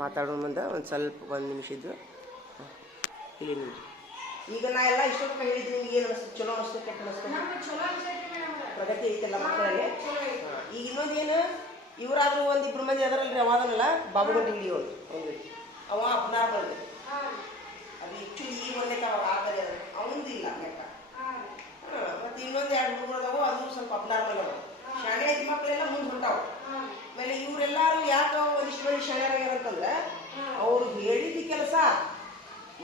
ಮಾತಾಡೋ ಮುಂದೆ ಒಂದು ಸ್ವಲ್ಪ ಒಂದು ನಿಮಿಷ ಇದ್ದು. ಇಲ್ಲಿ ನಿಮಿಷ ಈಗ ನಾ ಎಲ್ಲ ಇಷ್ಟೊತ್ತ ಹೇಳಿದ್ದೀನಿ ನಿಮ್ಗೆ ಏನು ಅನಿಸ್ತು ಚಲೋ ಅನಿಸ್ತು ಕೆಟ್ಟ ಅನಿಸ್ತು ಪ್ರಗತಿ ಐತಲ್ಲ ಮಕ್ಕಳಲ್ಲಿ? ಈಗ ಇನ್ನೊಂದು ಏನು ಇವರಾದ್ರೂ ಒಂದು ಇಬ್ರು ಮಂದಿ ಅದರಲ್ಲಿ ಅವಾದನಲ್ಲ? ಬಾಬುಗಂಟಿ ಹಿಡಿಯೋ ಒಂದು ಅವ ಅಪ್ನಾರ್ ಬಂದು ಅದು ಆ್ಯಕ್ಚುಲಿ ಈ ಒಂದೇ ಕಾಲ ಆದರೆ ಅದು. ಅವಂದು ಇಲ್ಲ ಲೆಕ್ಕ. ಮತ್ತೆ ಇನ್ನೊಂದು ಎರಡು ಹುಡುಗರು ಅದಾವ ಅದು ಸ್ವಲ್ಪ ಅಪ್ನಾರ್ಮಲ್ ಅದಾವ ಶಾಲೆ ಮಕ್ಕಳೆಲ್ಲ ಮುಂದೆ ಹೊಂಟಾವ. ಆಮೇಲೆ ಇವರೆಲ್ಲರೂ ಯಾಕೆ ಒಂದಿಷ್ಟು ಮಂದಿ ಶಾಣ್ಯರಾಗ್ಯಾರ ಅಂತಂದ್ರೆ ಅವ್ರು ಹೇಳಿದ ಕೆಲಸ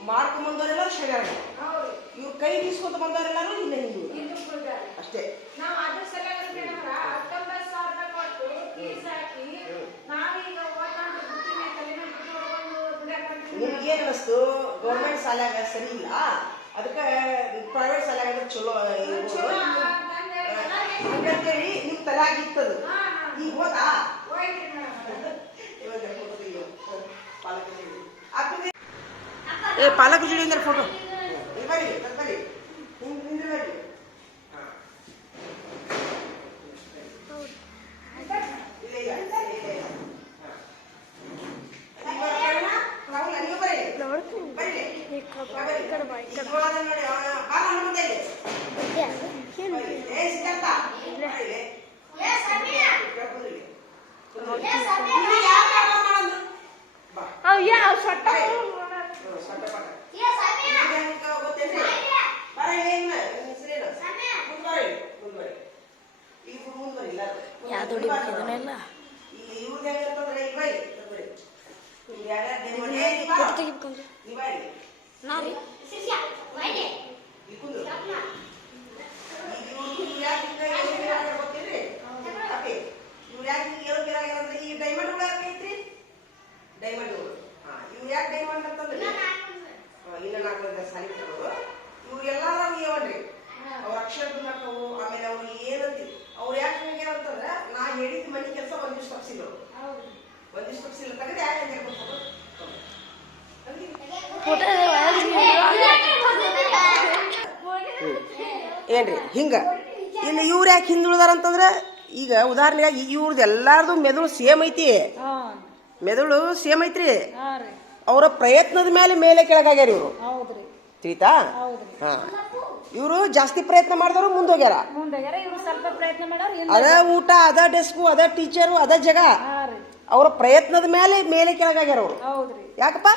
ಮಾಡ್ಕೊಂಡ್ ಬಂದವರೆಲ್ಲರೂ ಶಾಣ್ಯರಾಗ್ಯಾರ ಇವ್ರು ಕೈ ಬೀಸ್ಕೊಂತ ಬಂದವರೆಲ್ಲರೂ ಇನ್ನ ಹಿಂದೂ ಹಿಂದೂ ಅಷ್ಟೇ. ನಿಮ್ಗೇನು ಅನಿಸ್ತು? ಗೌರ್ಮೆಂಟ್ ಶಾಲ್ಯಾಗ ಸರಿ ಇಲ್ಲ? ಅದಕ್ಕೆ ಪ್ರೈವೇಟ್ ಶಾಲ್ಯಾಗ ಅಂದ್ರೆ ಚಲೋ ಇರ್ಬೋದು. ಚಲೋ ಅಂತಂದ್ರೆ ಚೆನ್ನಾಗಿ ಹಂಗಂತೇಳಿ ನಿಮ್ ತಲೆಯಾಗಿತ್ತದು ಹಾ, ಹಾ. ಈಗ ಹೋದಾ? ಹೋಯ್ತ್ರಿ ಮೇಡಮ್ ಇವಾಗ photo ತೆಗಿಯೋ. ಪಾಲಕರ ಜೋಡಿ. ಅಕ್ಕಂಗೆ- ಏ ಪಾಲಕ ಜೋಡಿ ಅಂದ್ರೆ ಫೋಟೋ ಬರ್ರಿ ಬಾ. ಹ್ಮ್, ಸೊಟ್ಟ ಗೊತ್ತೇನ್ರಿ? ಬರ ಇಲ್ಲಿ ಇನ್ನ, ನಿನ್ ಹೆಸ್ರೇನು? ಮುಂದ್ ಬರ್ರಿ, ಮುಂದ್ ಬರ್ರಿ. ಇಲ್ಲಿ ಮುಂದ್ ಬರ್ರಿ, ಇಲ್ಲ ಅದು. ಮುಂದ್ ಬರ್ರಿ. ಇಲ್ಲಿ ಇವ್ರ್ದ್ ಹೆಂಗ್ ಅಂತಂದ್ರೆ ಇಲ್ಲಿ ಬರ್ರಿ, ಇಲ್ಲಿ ಬರ್ರಿ. ಇಲ್ಲಿ ಯಾರ್ಯಾರ್ ದೇವ್ರು ಮಾಡಿ, ಏ, ಇಲ್ಲಿ ಬಾ. ಇಲ್ಲಿ ಬರ್ರಿ. ಇಲ್ಲಿ ಕುಂದ್ರು. ಈಗ ಇವ್ರು ಇವ್ರು ಯಾಕ್ ಹಿಂಗ ಏನ್ ಮಾಡ್ಯಾರ ಗೊತ್ತೇನ್ರಿ? ಅಪ್ಪಿ, ಇವ್ರು ಯಾಕ್ ಹಿಂಗ್ ಏರೋ ಕೆಳಗೆ ಅಂದ್ರೆ ಈ ಡೈಮಂಡ್ಗಳು ಯಾಕೆ ಐತ್ರಿ ಡೈಮಂಡ್ ಹಾ ಇವ್ರು ಯಾಕೆ ಡೈಮಂಡ್ ಅಂತಂದ್ರೆ ಇನ್ನ ನಾಲ್ಕು ಸಾಲಿ ಬಿಟ್ಟವರು ಇವ್ರು ಎಲ್ಲಾರು ಏವನ್ರಿ? ಅವ್ರ ಅಕ್ಷರ ಹಾಕವು ಆಮೇಲೆ ಅವ್ರು ಏನಂತಿ? ಅವ್ರು ಯಾಕೆ ಹೇಳ್ಯಾರ ಅಂತಂದ್ರೆ ನಾ ಹೇಳಿದ ಮನೆ ಕೆಲಸ ಒಂದಿಷ್ಟು ತಪ್ಸಿಲ್ಲ. ಒಂದಿಷ್ಟು ತಪ್ಸಿಲ್ಲ ತೆಗೆದು ಯಾಕೆ ಹಂಗೆ ಹೇಳ್ಕೊತಾರೆ ಏನ್ರಿ ಹಿಂಗ? ಇಲ್ಲಿ ಇವ್ರು ಯಾಕೆ ಹಿಂದುಳಿದಾರ ಅಂತಂದ್ರೆ ಈಗ ಉದಾಹರಣೆಗೆ ಇವ್ರದ್ದು ಎಲ್ಲಾರ್ದು ಮೆದುಳು ಸೇಮ್ ಐತಿ. ಮೆದುಳು ಸೇಮ್ ಐತ್ರಿ ಅವರ ಪ್ರಯತ್ನದ ಮೇಲೆ ಮೇಲೆ ಕೆಳಗಾಗ್ಯಾರ ಇವರು. ತಿಳಿತಾ ಹಾ. ಇವರು ಜಾಸ್ತಿ ಪ್ರಯತ್ನ ಮಾಡಿದವರು ಮುಂದೋಗ್ಯಾರ. ಅದ ಊಟ ಅದ ಡೆಸ್ಕು ಅದ ಟೀಚರು ಅದ ಜಗ. ಅವರ ಪ್ರಯತ್ನದ ಮೇಲೆ ಮೇಲೆ ಕೆಳಗಾಗ್ಯಾರ ಅವರು. ಯಾಕಪ್ಪ ಯಾಕಪ್ಪ?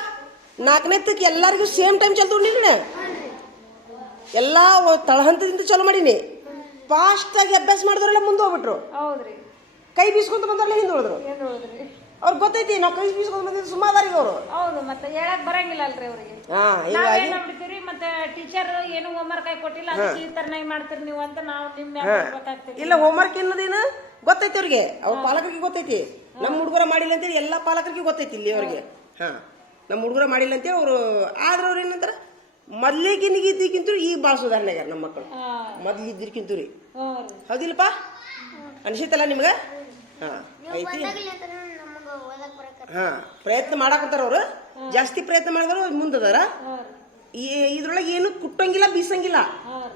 ನಾಲ್ಕನೇತಕ್ಕೆ ಎಲ್ಲರಿಗೂ ಸೇಮ್ ಟೈಮ್ ಚಲ್ತು ಎಲ್ಲಾ ಎಲ್ಲ ತಳಹಂತದಿಂದ ಚಲೋ ಮಾಡೀನಿ. ಫಾಸ್ಟ್ ಆಗಿ ಅಭ್ಯಾಸ ಮಾಡಿದವರೆಲ್ಲ ಮುಂದೆ ಹೋಗ್ಬಿಟ್ರು ಕೈ ಬೀಸ್ಕೊಂತ ಬಂದವರೆಲ್ಲ ಹಿಂದೆ ಉಳಿದ್ರು ಅವ್ರಿಗೆ ಗೊತ್ತೈತಿ ನಾವು ಕೈ ಬೀಸ್ಕೊಂಡು ಬಂದಿದ್ದು ಸುಮಾರು ಅವರು ಹೌದು ಮತ್ತೆ ಹೇಳಕ್ ಬರಂಗಿಲ್ಲ ಅಲ್ರಿ ಅವ್ರಿಗೆ. ಹಾ ಹೀಗಾಗಿ ನಾವೇನ್ ಮಾಡ್ಬಿಡ್ತೀವಿ ಮತ್ತೆ ಟೀಚರ್ ಏನು ಹೋಮ್ವರ್ಕ್ ಆಗಿ ಕೊಟ್ಟಿಲ್ಲ ಅದಕ್ಕೆ ಈ ತರನಾಗಿ ಮಾಡ್ತೀರಿ ನೀವು ಅಂತ ನಾವು ನಿಮ್ಮ ಇಲ್ಲ ಹೋಮ್ವರ್ಕ್ ಇನ್ನದೇನು ಗೊತ್ತೈತಿ ಅವ್ರಿಗೆ. ಅವ್ರ ಪಾಲಕರಿಗೆ ಗೊತ್ತೈತಿ. ನಮ್ಮ ಹುಡುಗರ ಮಾಡಿಲ್ಲ ಅಂತೇಳಿ ಎಲ್ಲ ಪಾಲಕರಿಗೆ ಗೊತ್ತೈತಿ ಇಲ್ಲಿ ಅವ್ರಿಗೆ. ಹಾ. ನಮ್ಮ ಹುಡುಗರ ಮಾಡಿಲ್ಲ ಅಂತೇಳಿ ಅವರು ಆದ್ರೆ ಅವ್ರು ಏನಂತಾರ? ಮೊದ್ಲಿಗಿನಿಗಿದ್ದಕ್ಕಿಂತ ಈಗ ಭಾಳ ಸುಧಾರಣೆ ಆಗ್ಯಾರ ನಮ್ಮ ಮಕ್ಕಳು ಹಾ. ಮೊದ್ಲು ಇದ್ದಿರ್ಕಿಂತ ರೀ. ಹ್ಞೂ ರೀ. ಹೌದಿಲ್ಲಪ್ಪ? ಅನಿಸೈತಲ್ಲ ನಿಮ್ಗೆ? ಹಾ ಐತಿ. ಹಾ ಪ್ರಯತ್ನ ಮಾಡಾಕತ್ತಾರ ಅವ್ರು? ಜಾಸ್ತಿ ಪ್ರಯತ್ನ ಮಾಡಿದ್ರು ಮುಂದದಾರ? ಇದ್ರೊಳಗೆ ಏನು ಕುಟ್ಟಂಗಿಲ್ಲ ಬೀಸಂಗಿಲ್ಲ?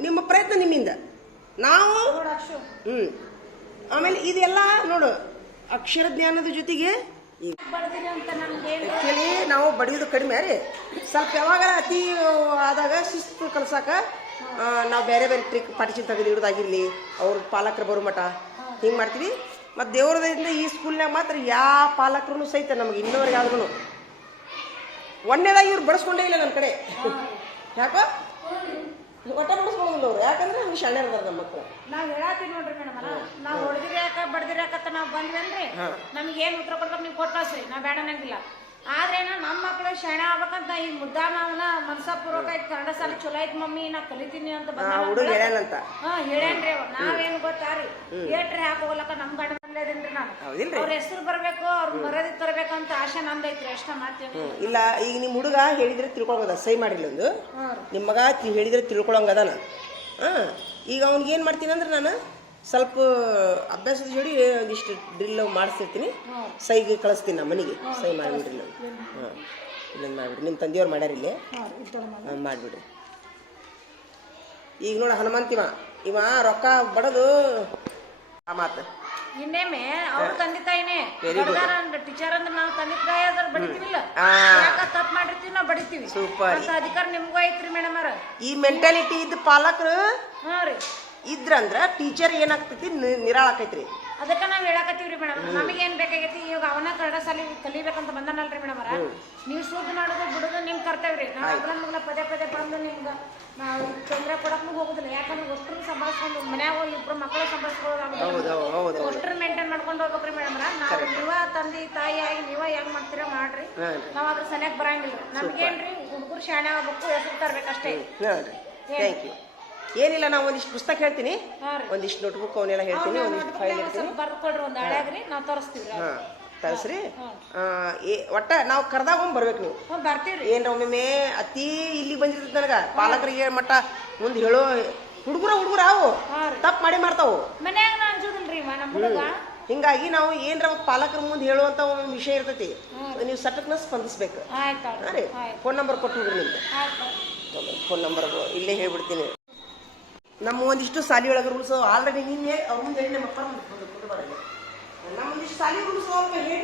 ನಿಮ್ಮ ಪ್ರಯತ್ನ ನಿಮ್ಮಿಂದ. ನಾವು ಹ್ಮ್. ಆಮೇಲೆ ಇದೆಲ್ಲ ನೋಡು ಅಕ್ಷರ ಜ್ಞಾನದ ಜೊತೆಗೆ ಕೇಳಿ ಅಂತ ನಮ್ಗೆ ಏನು ನಾವು ಬಡಿಯೋದು ಕಡಿಮೆ ರೀ. ಸ್ವಲ್ಪ ಯಾವಾಗ ಅತಿ ಆದಾಗ ಶಿಸ್ತು ಕಲ್ಸಾಕ ನಾವು ಬೇರೆ ಬೇರೆ ಟ್ರಿಕ್ ಪಾಟಿಸಿ ತೆಗೆದು ಇಡೋದಾಗಿರ್ಲಿ ಅವ್ರ ಪಾಲಕರು ಬರೋ ಮಠ. ಹಿಂಗೆ ಮಾಡ್ತೀವಿ. ಮತ್ತು ದೇವ್ರದಿಂದ ಈ ಸ್ಕೂಲ್ನಾಗ ಮಾತ್ರ ಯಾವ ಪಾಲಕರು ಸಹಿತ ನಮಗೆ ಇನ್ನೂವರೆಗೆ ಆದ್ರೂ ಒಂದೇದಾಗಿ ಇವ್ರು ಬಡಿಸ್ಕೊಂಡೇ ಇಲ್ಲ ನನ್ನ ಕಡೆ. ಯಾಕೋ? ಒಟ್ಟ ಬಡಿಸ್ಕೊಳ್ಳೋದಿಲ್ಲ ಅವ್ರು. ಯಾಕಂದ್ರೆ ನಮ್ಗೆ ಇರ್ತಾರೆ ನಮ್ಮ ಮಕ್ಕಳು ನಾವು ಹೇಳತ್ತೀವಿ ನೋಡ್ರಿ ಮೇಡಮ್ ನಾವು ಹೊಡೆದಿರಿ ಯಾಕ ಬಡ್ದಿರಿ ಯಾಕತ್ತ ನಾವ್ ಅಂದ್ರೆ ನಮ್ಗೆ ಏನ್ ಉತ್ತರ ಕೊಡ್ಬೇಕು ನೀವು ಕೊಟ್ಟಾಸ್ರಿ. ನಾವು ಬೇಡ ಅನ್ನಂಗಿಲ್ಲ. ಆದ್ರೆ ನಮ್ಮ ಮಕ್ಕಳು ಶಾಣೆ ಆಗ್ಬೇಕಂತ ಈ ಮುದ್ದಾ ನಾವನ ಮನಸಪೂರ್ವಕ ಆಯ್ತು ಕನ್ನಡ ಸಾಲ ಚಲೋ ಐತ್ ಮಮ್ಮಿ ನಾ ಕಲಿತೀನಿ ಅಂತ ಬಂದ ಹಾ ಹೇಳೇನ್ರಿ ಅವ ನಾವೇನು ಗೊತ್ತಾರಿ ಏಟ್ರಿ ಹಾಕೋಲಕ ನಮ್ ಗಂಡ ಬಂದೇನ್ರಿ ನಾನು? ಅವ್ರ ಹೆಸರು ಬರ್ಬೇಕು ಅವ್ರ ಮರ್ಯಾದೆ ತರಬೇಕು ಅಂತ ಆಶೆ ನಂದೈತ್ರಿ ಅಷ್ಟ ಮಾತೇನು. ಇಲ್ಲ ಈಗ ನಿಮ್ಮ ಹುಡುಗ ಹೇಳಿದ್ರೆ ತಿಳ್ಕೊಳಂಗದ ಸೈ ಮಾಡಿಲ್ಲ ಒಂದು ನಿಮ್ ಮಗ ಹೇಳಿದ್ರೆ ತಿಳ್ಕೊಳಂಗದ ನಾನು ಹಾ ಈಗ ಅವ್ನಿಗೆ ಏನ್ ಮಾಡ್ತೀನಿ ಅಂದ್ರೆ ನಾನು? ಸ್ವಲ್ಪ ಅಭ್ಯಾಸದ ಜೋಡಿ ಒಂದಿಷ್ಟು ಡ್ರಿಲ್ ಮಾಡಿಸ್ತಿರ್ತೀನಿ ಸೈಗೆ ಕಳಿಸ್ತೀನಿ ನಮ್ಮ ಮನೆಗೆ. ಸೈ ಮಾಡಿಬಿಡ್ರಿ ಹಾಂ. ಇಲ್ಲೊಂದು ಮಾಡಿಬಿಡ್ರಿ. ನಿಮ್ಮ ತಂದೆಯವ್ರು ಮಾಡ್ಯಾರ ಇಲ್ಲಿ? ಹಾಂ ಮಾಡಿಬಿಡ್ರಿ. ಈಗ ನೋಡಿ ಹನುಮಂತಿವ ಇವ. ರೊಕ್ಕ ಬಡದು ಆ ಮಾತು. ಇನ್ನೇಮೆ ಅವ್ರ ತಂದೆ ತಾಯಿನೇ. Very good. ಟೀಚರ್ ಅಂದ್ರೆ ನಾವು ತಂದೆ ತಾಯಿ ಅದ್ರ ಬಡಿತೀವಿಲ್ಲ. ಯಾಕ ತಪ್ಪು ಮಾಡಿರ್ತೀವಿ ನಾವು ಬಡಿತೀವಿ. ಸೂಪರ್ ಅಧಿಕಾರ ನಿಮ್ಗೂ ಐತ್ರಿ ಮೇಡಮ್ ಈ ಮೆಂಟಾಲಿಟಿ ಇದ್ದ ಪಾಲಕರು ಹ್ಞೂ ರೀ. ಇದ್ರಂದ್ರ ಟೀಚರ್ ಏನಾಗ್ತೈತಿ? ನಿರಾಳಾಕೈತ್ರಿ ಅದಕ್ಕ ನಾವ್ ಹೇಳಕತ್ತೀವ್ರಿ ಮೇಡಮ್. ನಮಗೆ ಏನ್ ಬೇಕಾಗೈತಿ? ಇವಾಗ ಅವನ ಕನ್ನಡ ಸಾಲಿ ಕಲಿಬೇಕಂತ ಬಂದನಲ್ರಿ ಮೇಡಮ್ ಅವರ. ನೀವು ಶುದ್ಧ ಮಾಡೋದು ಬಿಡೋದು ನಿಮ್ ಕರ್ತವ್ಯ ರೀ ನಾವು ಅಗ್ಲ ಮಗ್ಲ ಪದೇ ಪದೇ ಬಂದು ನಿಮ್ಗ ನಾವು ತೊಂದರೆ ಕೊಡಕ್ಕೂ ಹೋಗುದಿಲ್ಲ. ಯಾಕಂದ್ರೆ ಅಷ್ಟ್ರನ್ನ ಸಂಭಾಳಿಸ್ಕೊಂಡು ಮನ್ಯಾಗ ಇಬ್ರು ಮಕ್ಕಳು ಸಂಭಾಳಿಸ್ಕೊಳ್ಳೋದು ಅಷ್ಟ್ರ ಮೇಂಟೈನ್ ಮಾಡ್ಕೊಂಡು ಹೋಗ್ಬೇಕ್ರಿ ಮೇಡಮ್ ನಾವು ನೀವ ತಂದೆ ತಾಯಿ ಆಗಿ ನೀವ ಹೆಂಗ್ ಮಾಡ್ತೀರಾ ಮಾಡ್ರಿ. ನಾವ್ ಅದ್ರ ಸನ್ಯಾಕ್ ಬರಂಗಿಲ್ಲ. ನಮ್ಗೇನ್ರಿ ಹುಡುಗರು ಶಾಣೆ ಆಗ್ಬೇಕು ಹೆಸರು ತರ್ಬೇಕಷ್ಟೇ. ಥ್ಯಾಂಕ್ ಯು ಏನಿಲ್ಲ ನಾವು ಒಂದಿಷ್ಟು ಪುಸ್ತಕ ಹೇಳ್ತೀನಿ. ಒಂದಿಷ್ಟು ನೋಟ್ಬುಕ್ ಅವನ್ನೆಲ್ಲ ಹೇಳ್ತೀನಿ ಒಂದಿಷ್ಟು ಫೈಲ್ ಹೇಳ್ತೀನಿ ಸ್ವಲ್ಪ ಬರ್ದು ಕೊಡ್ರಿ ಒಂದ್ ಹಳ್ಯಾಗ್ರಿ ನಾವ್ ತೋರಿಸ್ತೀವಿ ಹಾಂ ತರಿಸ್ರಿ. ಒಟ್ಟ ನಾವು ಕರ್ದಾಗ ಒಮ್ಮೆ ಬರ್ಬೇಕು ನೀವು. ಏನ್ರ ಒಮ್ಮೆ ಅತಿ ಇಲ್ಲಿ ಬಂದಿರ್ತೈತೆ ನನಗೆ. ಪಾಲಕರಿಗೆ ಮಟ್ಟ ಮುಂದೆ ಹೇಳೋ ಹುಡುಗರ ಹುಡುಗರ ಅವು. ತಪ್ಪು ಮಾಡಿ ಮಾಡ್ತಾವು. ಮನ್ಯಾಗ ನಾ ಅಂಜುದಿಲ್ರಿ ನಮ್ಮ ಹುಡುಗ. ಹಿಂಗಾಗಿ ನಾವು ಏನರ ಪಾಲಕರ ಮುಂದೆ ಹೇಳುವಂತ ಒಂದು ವಿಷಯ ಇರ್ತೈತಿ. ಅದು ನೀವು ಸಟಕ್ನ ಸ್ಪಂದಿಸ್ಬೇಕು. ರೀ. ಫೋನ್ ನಂಬರ್ ಕೊಟ್ಟು ಬಿಡ್ರಿ ನಿಮ್ಗೆ. ಫೋನ್ ನಂಬರ್ ಇಲ್ಲೇ ಹೇಳ್ಬಿಡ್ತೀನಿ. ನಮ್ಮ ಒಂದಿಷ್ಟು ಸಾಲಿ ಒಳಗೆ ರೂಲ್ಸ್. ಆಲ್ರೆಡಿ ನಿನ್ನೆ ಅವ್ರ ಮುಂದೆ ಹೇಳಿ ನಮ್ಮ ಅಪ್ಪ ಮುಂದೆ ಬರಲ್ಲ ನಮ್ಮ ಒಂದಿಷ್ಟು ಸಾಲಿ ರೂಲ್ಸ್ ಅವ್ರ ಹೇಳಿ.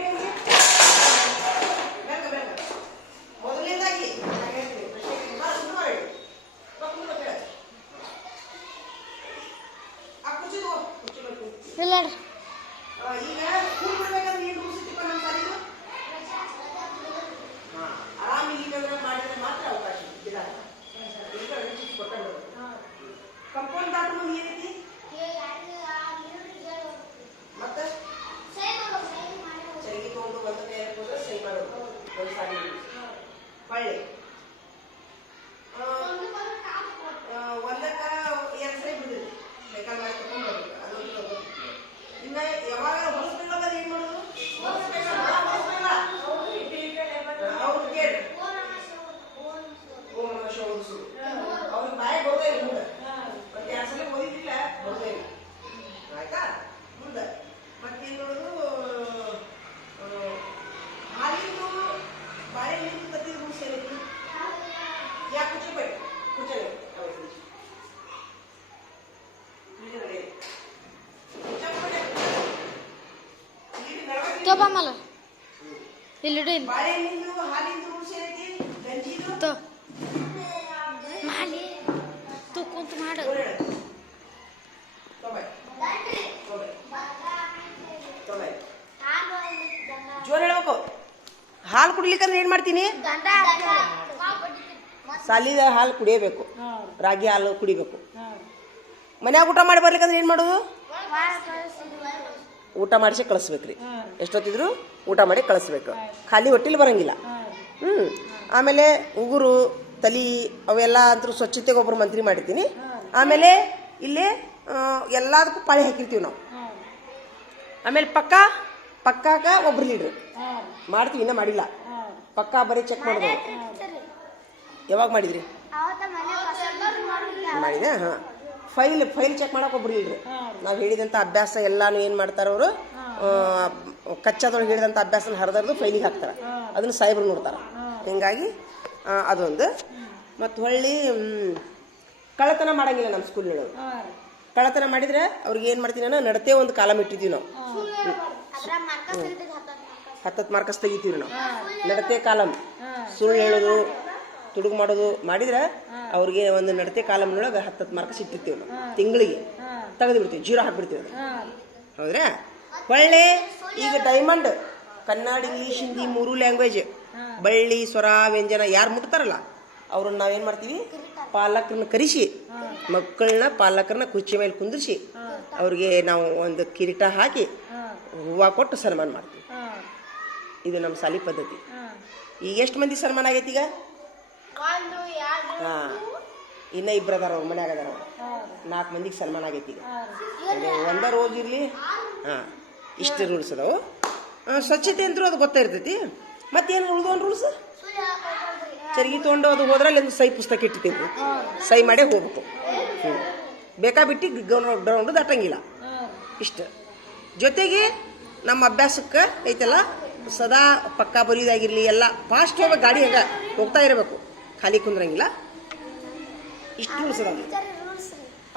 ಮೊದಲನೇದಾಗಿ ನಾನು ಹೇಳ್ತೀನಿ, ಪ್ರಶ್ನೆ ಬಾ, ಸುಮ್ನೆ ಬಾ ಹೇಳಿ. ಬಾ, ಕುಂದ್ರು ಬಾ ಕೇಳು. ಆ ಕುರ್ಚಿ ತಗೋ, ಕುರ್ಚಿ ಮೇಲೆ ಕುಂದ್ರು. ಇಲ್ಲ ಆ, ಈಗ ಸ್ಕೂಲ್ ಬಿಡ್ಬೇಕಾದ್ರೆ ಏನು ರೂಲ್ಸ್ ಇತ್ತಪ್ಪ ನಮ್ಮ ಸಾಲಿದು ಹಾ, ಆರಾಮ್ ಇಲ್ಲಿಗಂದ್ರೆ ಮಾಡಿದ್ರೆ ಮಾತ್ರ ಅವಕಾಶ ಇಲ್ಲ ಈಗ ರುಚಿ ಕೊಟ್ಟ ಕಂಪೌಂಡ್ ದಾಟು ಮುಂದೆ ಏನೈತಿ ಮತ್ತೆ ಚರಿಗೆ ತಗೊಂಡು ಒಂದು ಕೈ ಹಾಕೋದು ಸೈ ಮಾಡೋದು ಒಂದು ಸಾರಿ ಹೊಳ್ಳಿ ಆ, ಆ, ಒಂದಕ್ಕ ಎರಡು ಸರಿ ಬಿಡಿದ್ರಿ ಬೇಕಾದ್ರೆ ಮಾಡಿ ತಗೊಂಡು ಬರ್ಬೇಕು. ಅದು ಒಂದು ತಗೊಂಡು. ಇನ್ನ ಯಾವಾಗ ಹೊಲಸ್ಬೇಕಾದ್ರೆ ಏನ್ ಮಾಡೋದು ಹೊಲಸ್ಬೇಕಲ್ಲ, ಹೊಲಸ್ಬೇಕಲ್ಲ. ಅವ್ರು ಕೇಳಿ ಓಂ ನಮಃ ಶಿವಾಯ ಓದಿಸು. ಅವ್ರಿಗೆ ಬಾಯಿ ಬರ್ತಾ ಇಲ್ಲ ಮುಂದೆ ಮತ್ತೆ ಎರಡು ಸಲ ಓದಿದ್ದಿಲ್ಲ ಬರ್ತಾ ಇಲ್ಲ ಆಯ್ತಾ ಮುಂದೆ ಮತ್ತೇನು ಮಾಡೋದು ಆ, ಹಾಲಿಂದು ಬಾಳೆಹಣ್ಣಿಂದು ತತ್ತಿದ ರೂಲ್ಸ್ ಏನೈತಿ ಯಾಕೆ ಕುಚ್ಚಬೇಕು ಕುಚ್ಚಲೆ ತೋಬಮ್ಮಲ್ಲ ಇಲ್ಲಿ ಗಂಜಿದು ತೋ. ಮಾಡಿ ತೂ ಕುಂತು. ಜೋರ್ ಹೇಳ್ಬೇಕು. ಹಾಲು ಕುಡಿಲಿಕ್ಕಂದ್ರೆ ಏನ್ ಮಾಡ್ತೀನಿ? ಸಾಲಿದ ಹಾಲು ಕುಡಿಯಬೇಕು. ರಾಗಿ ಹಾಲು ಕುಡಿಬೇಕು. ಮನ್ಯಾಗ ಊಟ ಮಾಡಿ ಬರ್ಲಿಕ್ಕಂದ್ರೆ ಏನ್ ಮಾಡೋದು? ಊಟ ಮಾಡಿಸಿ ಕಳಿಸ್ಬೇಕ್ರಿ. ಎಷ್ಟೊತ್ತಿದ್ರು ಊಟ ಮಾಡಿ ಕಳಿಸ್ಬೇಕು. ಖಾಲಿ ಹೊಟ್ಟಿಲಿ ಬರಂಗಿಲ್ಲ. ಹ್ಞೂ ಆಮೇಲೆ ಉಗುರು ತಲಿ ಅವೆಲ್ಲ ಅಂತೂ ಸ್ವಚ್ಛತೆಗೆ ಒಬ್ರು ಮಂತ್ರಿ ಮಾಡಿರ್ತೀನಿ. ಆಮೇಲೆ ಇಲ್ಲಿ ಎಲ್ಲದಕ್ಕೂ ಪಾಳಿ ಹಾಕಿರ್ತೀವಿ ನಾವು. ಆಮೇಲೆ ಪಕ್ಕ ಪಕ್ಕಾಗ ಒಬ್ರು ಲೀಡ್ರು. ಮಾಡ್ತೀವಿ ಇನ್ನೂ ಮಾಡಿಲ್ಲ. ಪಕ್ಕ ಬರೀ ಚೆಕ್ ಮಾಡೋದು ಯಾವಾಗ ಮಾಡಿದ್ರಿ? ಮಾಡಿದೆ ಹಾಂ. ಫೈಲ್ ಫೈಲ್ ಚೆಕ್ ಮಾಡಕ್ ಒಬ್ರು ಇಲ್ರಿ. ನಾವು ಹೇಳಿದಂಥ ಅಭ್ಯಾಸ ಎಲ್ಲಾನು ಏನು ಮಾಡ್ತಾರೆ ಅವರು? ಕಚ್ಚಾದೊಳಗೆ ಹೇಳಿದಂಥ ಅಭ್ಯಾಸನ ಹರಿದರ್ದು ಫೈಲಿಗೆ ಹಾಕ್ತಾರೆ. ಅದನ್ನು ಸಾಯಿಬ್ರು ನೋಡ್ತಾರೆ. ಹಿಂಗಾಗಿ ಅದೊಂದು. ಮತ್ತು ಹೊಳ್ಳಿ ಕಳತನ ಕಳ್ಳತನ ಮಾಡಂಗಿಲ್ಲ ನಮ್ಮ ಸ್ಕೂಲ್ನೊಳಗೆ ಕಳತನ ಮಾಡಿದ್ರೆ ಅವ್ರಿಗೆ ಏನು ಮಾಡ್ತೀನಿ ನಾನು? ನಡತೆ ಒಂದು ಕಾಲಮ್ ಇಟ್ಟಿದ್ದೀವಿ ನಾವು. ಹತ್ತತ್ತು ಮಾರ್ಕಸ್ ತೆಗಿತೀವಿ ನಾವು. ನಡತೆ ಕಾಲಮ್. ಸುಳ್ಳು ಹೇಳೋದು ತುಡುಗು ಮಾಡೋದು ಮಾಡಿದ್ರೆ ಅವ್ರಿಗೆ ಒಂದು ನಡತೆ ಕಾಲಮ್ನೊಳಗೆ ಹತ್ತು ಹತ್ತು ಮಾರ್ಕ್ ಸಿಕ್ತಿರ್ತೀವಿ ನಾವು ತಿಂಗಳಿಗೆ. ತೆಗೆದು ಬಿಡ್ತೀವಿ ಜೀರೋ ಹಾಕ್ಬಿಡ್ತೀವಿ ಹೌದ್ರಾ? ಒಳ್ಳೆ ಈಗ ಡೈಮಂಡ್ ಕನ್ನಡ ಇಂಗ್ಲೀಷ್ ಹಿಂದಿ ಮೂರು ಲ್ಯಾಂಗ್ವೇಜ್ ಬಳ್ಳಿ ಸ್ವರ ವ್ಯಂಜನ ಯಾರು ಮುಟ್ತಾರಲ್ಲ ಅವ್ರನ್ನ ನಾವೇನು ಮಾಡ್ತೀವಿ? ಪಾಲಕರನ್ನ ಕರೆಸಿ ಮಕ್ಕಳನ್ನ ಪಾಲಕರನ್ನ ಕುರ್ಚಿ ಮೇಲೆ ಕುಂದಿರಿಸಿ ಅವ್ರಿಗೆ ನಾವು ಒಂದು ಕಿರೀಟ ಹಾಕಿ ಹೂವು ಕೊಟ್ಟು ಸನ್ಮಾನ ಮಾಡ್ತೀವಿ. ಇದು ನಮ್ಮ ಸಾಲಿ ಪದ್ಧತಿ. ಈಗ ಎಷ್ಟು ಮಂದಿ ಸನ್ಮಾನ ಆಗೈತಿ ಈಗ ಹಾಂ. ಇನ್ನ ಇಬ್ಬರು ಅದಾರ ಅವ್ರ ಮನ್ಯಾಗ ಅದಾರ. ನಾಲ್ಕು ಮಂದಿಗೆ ಸನ್ಮಾನ ಆಗೈತಿ ಈಗ. ಒಂದ ರೋಜ್ ಇರಲಿ ಹಾಂ. ಇಷ್ಟು ರೂಲ್ಸ್ ಅದಾವು. ಸ್ವಚ್ಛತೆ ಅಂತೂ ಅದು ಗೊತ್ತಾಯಿರ್ತೈತಿ ಮತ್ತೇನು ಒಂದು ರೂಲ್ಸ್ ಚರ್ಗಿ ತೊಗೊಂಡು ಅದು ಹೋದ್ರೆ ಅಲ್ಲಿಂದ ಸೈ ಪುಸ್ತಕ ಇಟ್ಟಿರ್ತೀವಿ ಸೈ ಮಾಡೇ ಹೋಗ್ಬೇಕು. ಹ್ಞೂ ಬೇಕಾ ಬಿಟ್ಟು ಗ್ರೌಂಡ್ ಗ್ರೌಂಡ್ ದಾಟಂಗಿಲ್ಲ. ಇಷ್ಟು. ಜೊತೆಗೆ ನಮ್ಮ ಅಭ್ಯಾಸಕ್ಕೆ ಐತಲ್ಲ ಸದಾ ಪಕ್ಕ ಬರೀದಾಗಿರಲಿ ಎಲ್ಲ ಫಾಸ್ಟ್ ಹೋಗ್ಬೇಕು ಗಾಡಿ ಹಂಗೆ ಹೋಗ್ತಾ ಇರಬೇಕು. ಖಾಲಿ ಕುಂದ್ರಂಗಿಲ್ಲ? ಇಷ್ಟು ರೂಲ್ಸ್ ಅದಾವ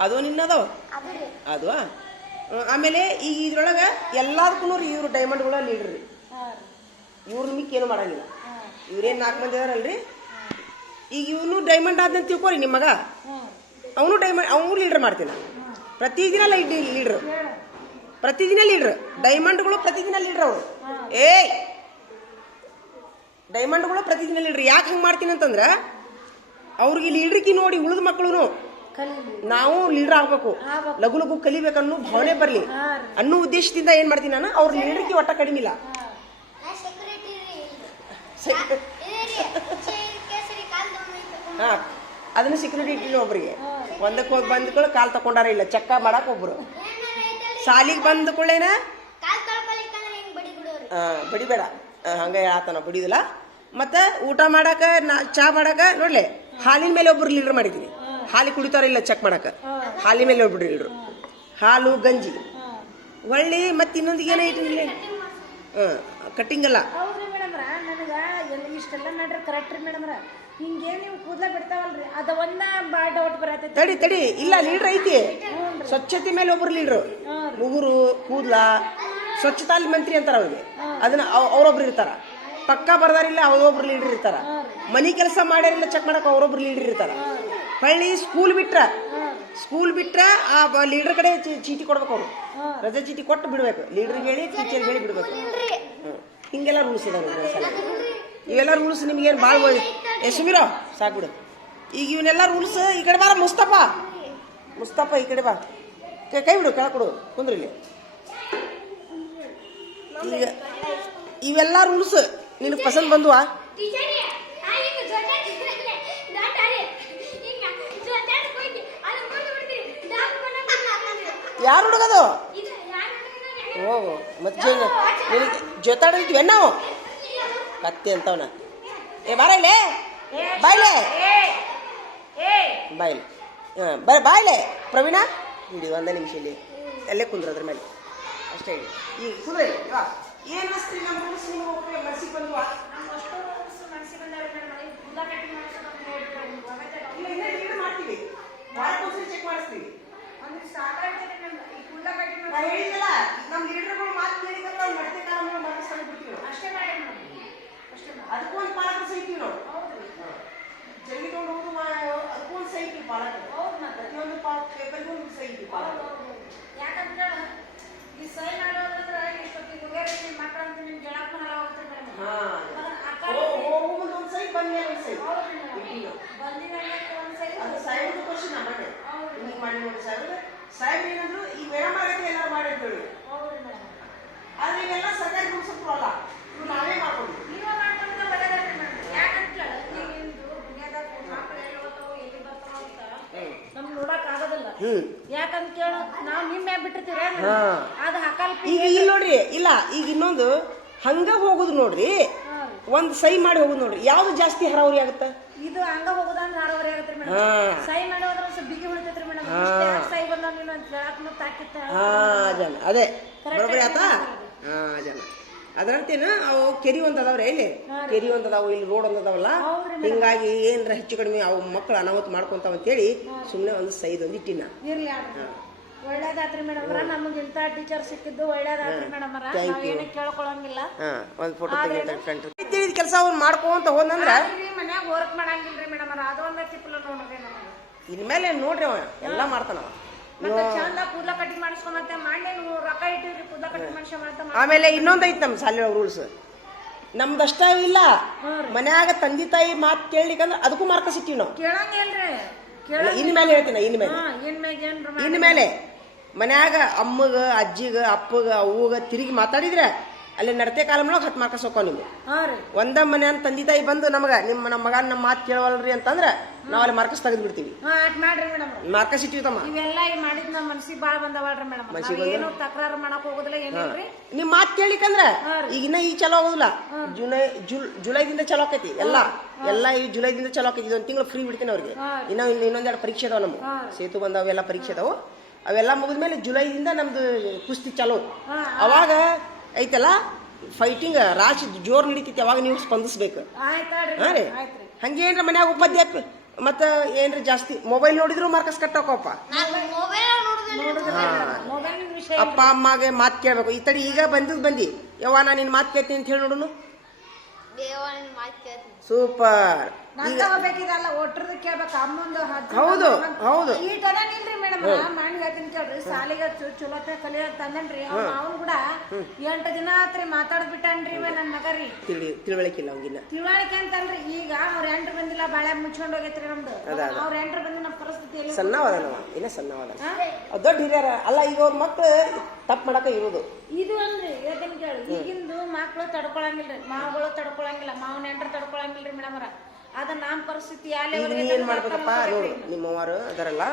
ಅದು ನಿನ್ನದವ ಅದು ಆಮೇಲೆ ಈಗ ಇದ್ರೊಳಗೆ ಎಲ್ಲದಕ್ಕೂ ರೀ ಇವ್ರು ಡೈಮಂಡ್ಗಳ ಲೀಡ್ರ್ ಇವ್ರ ಮಿಕ್ಕ ಏನು ಮಾಡಂಗಿಲ್ಲ. ಇವ್ರೇನು ನಾಲ್ಕು ಮಂದಿ ಅದಾರಲ್ರಿ? ಈಗ ಇವನು ಡೈಮಂಡ್ ಆದಂತ ತಿಳ್ಕೊರಿ ನಿಮ್ಮ ಮಗ. ಅವನು ಡೈಮಂಡ್ ಅವನು ಲೀಡ್ರ್ ಮಾಡ್ತೀನಿ. ಪ್ರತಿದಿನ ಲೈಡ್ ಲೀಡ್ರ್. ಪ್ರತಿದಿನ ಲೀಡ್ರ್. ಡೈಮಂಡ್ಗಳು ಪ್ರತಿದಿನ ಲೀಡ್ರ್ ಅವರು. ಏಯ್! ಡೈಮಂಡ್ಗಳು ಪ್ರತಿದಿನ ಲೀಡ್ರ್. ಯಾಕೆ ಹಂಗೆ ಮಾಡ್ತೀನಿ ಅಂತಂದ್ರೆ ಅವ್ರಿಗೆ ಲೀಡ್ರಿಕಿ ನೋಡಿ ಉಳಿದ ಮಕ್ಕಳು ನಾವು ಲೀಡರ್ ಆಗ್ಬೇಕು. ಲಘು ಲಘು ಕಲಿಬೇಕನ್ನೋ ಭಾವನೆ ಬರಲಿ. ಅನ್ನೋ ಉದ್ದೇಶದಿಂದ ಏನ್ ಮಾಡ್ತೀನಿ ನಾನು? ಅವ್ರ ಲೀಡರ್ಗೆ ಒಟ್ಟ ಕಡಿಮೆ ಇಲ್ಲ. ಹಾ. ಅದನ್ನ ಸೆಕ್ಯೂರಿಟಿ ಇಟ್ಟಿಲ್ಲ ಒಬ್ರಿಗೆ. ಒಂದಕ್ಕೆ ಹೋಗಿ ಬಂದ್ಕೊಳ್ಳಿ ಕಾಲ್ ತಕೊಂಡಾರ ಇಲ್ಲ. ಚೆಕ್ಕ ಮಾಡಕ್ ಒಬ್ರು. ಸಾಲಿಗೆ ಬಂದ ಕೂಡಲೇನ? ಬಡಿಬೇಡ. ಹಂಗ ಆತನ ಬಡಿದಿಲ್ಲ ಮತ್ತೆ ಊಟ ಮಾಡಾಕ ನಾ ಚಾ ಮಾಡಾಕ ನೋಡ್ಲೆ. ಹಾಲಿನ ಮೇಲೆ ಒಬ್ರು ಲೀಡರ್ ಮಾಡಿದೀನಿ. ಹಾಲಿ ಕುಡಿತಾರ ಇಲ್ಲ ಚೆಕ್ ಮಾಡಕ್ಕೆ. ಹಾಲಿನ ಮೇಲೆ ಒಬ್ರು ಲೀಡ್ರು ಹಾಲು ಗಂಜಿ. ಒಳ್ಳೆ ಮತ್ತೆ ಇನ್ನೊಂದು ಏನ ಇಟ್ಟಿಲ್ಲ ಹಾಂ ಕಟ್ಟಿಂಗ್ ಅಲ್ಲ ಹೌದ್ರಿ ಮೇಡಮ್ರ ನನಗೆ ಎಲ್ಲ ಇಷ್ಟೆಲ್ಲ ಮಾಡ್ರಿ ಕರೆಕ್ಟ್ ರೀ ಮೇಡಮ್ರ ಹಿಂಗೆ ನೀವು ಕೂದಲ ಬಿಡ್ತಾವಲ್ರಿ. ಅದ ಒಂದ ಭಾಳ ಡೌಟ್ ಬರತೈತಿ. ತಡಿ ತಡಿ. ಇಲ್ಲ ಲೀಡ್ರ್ ಐತಿ. ಸ್ವಚ್ಛತೆ ಮೇಲೆ ಒಬ್ರು ಲೀಡ್ರು ಮುಗುರು ಕೂದ್ಲ ಸ್ವಚ್ಛತಾ ಮಂತ್ರಿ ಅಂತಾರ ಅವ್ರಿಗೆ. ಅದನ್ನ ಅವ್- ಅವ್ರೊಬ್ರು ಇರ್ತಾರ. ಪಕ್ಕ ಬರ್ದಾರಿಲ್ಲ ಅವ್ರೊಬ್ರು ಲೀಡರ್ ಇರ್ತಾರ. ಮನಿ ಕೆಲಸ ಮಾಡ್ಯಾರಿಲ್ಲ ಚೆಕ್ ಮಾಡಕ್ ಅವರೊಬ್ರು ಲೀಡರ್ ಇರ್ತಾರ. ಹಳ್ಳಿ ಸ್ಕೂಲ್ ಬಿಟ್ರ ಸ್ಕೂಲ್ ಬಿಟ್ರ ಆ ಲೀಡರ್ ಕಡೆ ಚೀಟಿ ಕೊಡ್ಬೇಕು ಅವರು. ರಜೆ ಚೀಟಿ ಕೊಟ್ಟು ಬಿಡ್ಬೇಕು. ಲೀಡರ್ಗೆ ಹೇಳಿ ಟೀಚರ್ ಹೇಳಿ ಬಿಡ್ಬೇಕು. ಹಿಂಗೆಲ್ಲ ರೂಲ್ಸ್ ಇದಾವೆ ಇವೆಲ್ಲ ರೂಲ್ಸ್ ನಿಮ್ಗೇನು ಭಾಳ ಸಾಕು ಸಾಕ್ಬಿಡು ಈಗ ಇವನ್ನೆಲ್ಲ ರೂಲ್ಸ್ ಈ ಕಡೆ ಬಾರ ಮುಸ್ತಪ್ಪ ಮುಸ್ತಪ್ಪ ಈ ಕಡೆ ಬಾ. ಕೈ ಬಿಡು ಕೆಳ ಕೊಡು ಕುಂದ್ರಿಲಿ ಈಗ ಇವೆಲ್ಲ ರೂಲ್ಸ್ ನಿನಗೆ ಪಸಂದ್ ಬಂದುವಾ? ಯಾರು ಹುಡುಗದು? ಓ ಮತ್ತೆ ನಿನಗೆ ಜೊತಾಡಿದ್ವಿ ನಾವು ಕತ್ತಿ ಅಂತವನ. ಏ ಬಾರ ಇಲ್ಲೇ. ಬಾಯ್ಲೆ ಬಾಯ್ಲೆ ಹಾಂ ಬಾಯ್ಲೆ ಪ್ರವೀಣ ಹಿಡಿ ಒಂದೇ ನಿಮಿಷ ಇಲ್ಲಿ. ಅಲ್ಲೇ ಕುಂದ್ರ ಅದ್ರ ಮೇಲೆ. ಅಷ್ಟೇ ಹೇಳಿ. ಈಗ ಕುಂದ್ರೆ ಏನು ಮನಸ್ಸಿಗೆ ಬಂದ್ವಾ? ಮಾಡ್ತೀವಿ. ನಾ ಹೇಳಿದ್ನಲ್ಲ ನಮ್ಮ ಲೀಡರ್ಗಳು ಮಾತು ಕೇಳಿದ್ರೆ ನಾವು ನಡತೆ ಕಾಲ ಮಾಡಿಸ್ಕೊಂಡು ಬಿಡ್ತೀವಿ ನಾವು. ಅಷ್ಟೇ ಮಾಡಿ ಅಷ್ಟೇ ಅದಕ್ಕೂ ಒಂದು ಪಾಲಕ ಸಹಿತೀವಿ ನಾವು ಜಲ್ದಿ ತಗೊಂಡು ಹೋಗುದು ಅದಕ್ಕೂ ಒಂದು ಸಹಿತೀವಿ ಪಾಲಕ. ಹೌದು ನಾ ಪ್ರತಿಯೊಂದು ಪಾ ಪೇಪರ್ಗೂ ಒಂದು ಸಹಿತೀವಿ ಪಾಲಕ. ಯಾಕಂದ್ರೆ ಈ ಸೈ ಮಾಡೋದ್ರಂದ್ರೆ ಇಷ್ಟೊತ್ತಿಗೆ ಹುಡುಗಿಯರು ನಿಮ್ಮ ಮಕ್ಕಳು ಅಂತ ಮೇಡಮ್ ಹೋಗು ಮುಂದೆ ಒಂದು ಸೈ ಬಂದ್ಮೇಲೆ ಒಂದು ಸೈ ಇಟ್ಟಿವಿ ನಾವು. ಬಂದಿನ ಒಂದು ಸರಿ ಅದು ಸಾಹೇಬ್ರದ್ದು ಕ್ವಶನ್ ಮಾಡಿ ಮಾಡಿ ನೋಡಿ ಎಲ್ಲ ಮಾಡಿದ್ರು ಆದ್ರೆ ಇವೆಲ್ಲ ಸರ್ಕಾರಿ ರೂಲ್ಸ್ ಅಲ್ಲ. ಇವು ನಾವೇ ಮಾಡ್ಕೊಂಡು ಯಾಕಂತ ನೋಡಕ್ ಆಗೋದಿಲ್ಲ. ಕೇಳು ನಾವು ನಿಮ್ಮೆ ಬಿಟ್ಟಿರ್ತೀರ ಹಾ. ಅದು ಹಾಕಲ್ ಈಗ ಇಲ್ಲಿ ನೋಡ್ರಿ ಇಲ್ಲ ಈಗ ಇನ್ನೊಂದು ಹಂಗ ಹೋಗುದು ನೋಡ್ರಿ ಒಂದ್ ಸೈ ಮಾಡಿ ಹೋಗುದು ನೋಡ್ರಿ. ಯಾವ್ದು ಜಾಸ್ತಿ ಹರಾವರಿ ಆಗುತ್ತೆ? ಇದು ಹಂಗ ಹೋಗೋದಂದ್ರೆ ಹರಾವರಿ ಆಗುತ್ತೆ ಸೈ ಮಾಡಿ ಹೋದ್ರೆ ಹಾ. ಜನ. ಅದೇ. ಬರೋಬ್ರಿ ಆತ? ಹಾ ಜನ. ಅದರಂತೇನ ಅವು ಕೆರಿ ಒಂದ್ ಅದಾವ್ರಿ ಇಲ್ಲಿ ಕೆರಿ ಒಂದ್ ಅದಾವು ಇಲ್ಲಿ ರೋಡ್ ಒಂದ್ ಅದಾವಲ್ಲ ಹಿಂಗಾಗಿ ಏನ್ರ ಹೆಚ್ಚು ಕಡಿಮೆ ಅವು ಮಕ್ಕಳು ಅನಾಹುತ ಮಾಡ್ಕೊಂತಾವ ಅಂತೇಳಿ ಸುಮ್ಮನೆ ಒಂದು ಸೈದ್ ಒಂದು ಇಟ್ಟಿನ. ಒಳ್ಳೇದಾತ್ರಿ ಮೇಡಮ್ ನಮಗೆ ಇಂಥ ಟೀಚರ್ ಸಿಕ್ಕಿದ್ದು ಒಳ್ಳೇದಾತ್ರಿ ಮೇಡಮ್ Thank ನಾವ್ you. ಏನಕ್ಕೆ ಕೇಳ್ಕೊಳಂಗಿಲ್ಲ. ಒಂದ್ ಫೋಟೋ ತಿಳಿದ ಕೆಲಸ ಅವ್ರು ಮಾಡ್ಕೊಂತ ಹೋದ್ರೆ ಮನ್ಯಾಗ ವರ್ಕ್ ಮಾಡಂಗಿಲ್ರಿ ಮೇಡಮ್ ಅದೊಂದೇ ಒಂದ ಚಿಪ್ಪಲ ನೋಡ್ರಿ ಇನ್ಮೇಲೆ ನೋಡ್ರಿ ಅವ ಎಲ್ಲ ಮಾಡ್ತಾನವ ಮತ್ತೆ ಚಂದ ಕೂದಲ ಕಟಿಂಗ್ ಮಾಡಿಸ್ಕೊಂಡಂತೆ ಮಾಡಿ ನೀವು ರೊಕ್ಕ ಇಟ್ಟಿರಿ ಕೂದಲ ಕಟಿಂಗ್ ಮಾಡಿಸ್ಕೊಂಡ್ ಮಾಡ್ತಾ ಆಮೇಲೆ ಇನ್ನೊಂದೈತ್ ನಮ್ ನಮ್ಮ ಸಾಲಿ ರೂಲ್ಸ್ ನಮ್ದಷ್ಟ ಇಲ್ಲ. ಮನ್ಯಾಗ ತಂದೆ ತಾಯಿ ಮಾತು ಕೇಳಲಿಕ್ಕಂದ್ರೆ ಅದಕ್ಕೂ ಮಾರ್ಕ ಸಿಕ್ಕಿವಿ ನಾವು. ಕೇಳಂಗಿಲ್ರಿ ಕೇಳ ಇನ್ ಮೇಲೆ ಹೇಳ್ತೀನಿ ಇನ್ಮೇಲೆ ಇನ್ಮೇಲೆ ಮನ್ಯಾಗ ಅಮ್ಮಗ ಅಜ್ಜಿಗ ಅಪ್ಪಗ ಅವ್ವಗ ತಿರುಗಿ ಮಾತಾಡಿದ್ರೆ ಅಲ್ಲಿ ನಡತೆ ಕಾಲಮ್ನೊಳಗೆ ಹತ್ತು ಮಾರ್ಕಸ್ ಹೋಕೋ ನಿಮ್ಗೆ ಒಂದ ಮನೆ ಅಂತ ತಂದೆ ತಾಯಿ ಬಂದು ನಮಗ ನಿಮ್ಮ ನಮ್ಮ ಮಗ ನಮ್ಮ ಮಾತು ಕೇಳವಲ್ರಿ ಅಂತಂದ್ರೆ ನಾವು ಅಲ್ಲಿ ಮಾರ್ಕಸ್ ತೆಗೆದು ಬಿಡ್ತೀವಿ ಮಾಡ್ರಿ ಮೇಡಮ್ ಮಾರ್ಕಸ್ ಇಟ್ಟಿವಿ ತಮ್ಮ. ಇವೆಲ್ಲ ಮಾಡಿದ್ ನಮ್ಮ ಮನ್ಸಿಗೆ ಮೇಡಮ್ ನಾವ್ ಏನು ತಕರಾರು ಮಾಡಕ್ ಹೋಗುದಿಲ್ಲ ಏನಿಲ್ರಿ? ನಿಮ್ ಮಾತು ಕೇಳಿಕಂದ್ರ ಈಗ ಇನ್ನ ಈ ಚಲೋ ಆಗೋದಿಲ್ಲ. ಜುಲೈ ಜುಲ್ ಜುಲೈದಿಂದ ಚಲೋ ಆಕೈತಿ ಎಲ್ಲ. ಎಲ್ಲ ಈ ಜುಲೈದಿಂದ ಚಲೋ ಆಕೈತಿ ಇದೊಂದು ತಿಂಗಳು ಫ್ರೀ ಬಿಡ್ತೀನಿ ಅವ್ರಿಗೆ. ಇನ್ನ ಇನ್ನು ಇನ್ನೊಂದೆರಡು ಪರೀಕ್ಷೆ ಅದಾವ ನಮ್ಗೆ. ಸೇತು ಬಂದಾವೆಲ್ಲ ಪರೀಕ್ಷೆ ಅದಾವು. ಅವೆಲ್ಲ ಮುಗಿದ್ಮೇಲೆ ಜುಲೈದಿಂದ ನಮ್ದು ಕುಸ್ತಿ ಚಲೋ. ಅವಾಗ ಐತಲ್ಲ? ಫೈಟಿಂಗ್ ರಾಶಿ ಜೋರ್ ನಡೀತೈತಿ ಅವಾಗ ನೀವು ಸ್ಪಂದಿಸ್ಬೇಕು. ಹಾಂ ರೀ? ಹಂಗೇನ್ರ ಮನ್ಯಾಗ ಉಪಾಧ್ಯಾಯ ಮತ್ತ ಏನ್ರ ಜಾಸ್ತಿ ಮೊಬೈಲ್ ನೋಡಿದ್ರು ಮಾರ್ಕಸ್ ಕಟ್ಟಾಕಪ್ಪ ಅಪ್ಪ ಅಮ್ಮಗೆ ಮಾತು ಕೇಳ್ಬೇಕು. ಈ ತಡಿ ಈಗ ಬಂದಿದ್ ಬಂದಿ. ಯವ್ವ ನಾ ನಿನ್ ಮಾತು ಕೇಳ್ತೀನಿ ಅಂತ ಹೇಳಿ ನೋಡುನು. ಸೂಪರ್. ಹೌದು, ಹೌದು. ಮಾಡಿ ಸಾಲಿಗೆ ಚಲೋತೆ ಕಲಿಯೋದ್ ತಂದನ್ರಿ ಅವ್ನ ಅವ್ನು ಕೂಡ ಎಂಟು ದಿನ ಆತ್ರಿ ಮಾತಾಡ್ ಬಿಟ್ಟಾನ್ರಿ ಇವ ನನ್ ಮಗ ರೀ ತಿಳಿ ತಿಳುವಳಿಕಿಲ್ಲ ಅವಂಗಿನ್ನ. ತಿಳುವಳಿಕೆ ಅಂತಲ್ರಿ ಈಗ ಅವ್ರ ಎಂಟ್ರು ಬಂದಿಲ್ಲ ಬಾಳೆ ಮುಚ್ಕೊಂಡ್ ಹೋಗೈತ್ರಿ ನಮ್ದು. ಅವ್ರ ಎಂಟ್ರು ಬಂದಿನ ನಮ್ಮ ಪರಿಸ್ಥಿತಿ ಎಲ್ಲಿ ಇನ್ನ ಸಣ್ಣವಾದ ದೊಡ್ಡ ಹಿರಿಯರ ಅಲ್ಲ ಈಗ ಅವ್ರ ಮಕ್ಳು ತಪ್ಪು ಮಾಡಕ ಇರೋದು. ಇದು ಅಲ್ರಿ ಹೇಳ್ತೀನಿ ಕೇಳಿ. ಈಗಿಂದು ಮಕ್ಳು ತಡ್ಕೊಳಂಗಿಲ್ರಿ ಮಾವುಗಳು ತಡ್ಕೊಳಂಗಿಲ್ಲ ಮಾವನ ಎಂಟ್ರು ತಡ್ಕೊಳಂಗಿಲ್ರಿ ಮೇಡಮ್ ಅದ ನಮ್ಮ ಪರಿಸ್ಥಿತಿ ಏನ್ ಮಾಡ್ಬೇಕಪ್ಪ ನೋಡು ನಿಮ್ಮವರು ಅದರಲ್ಲ.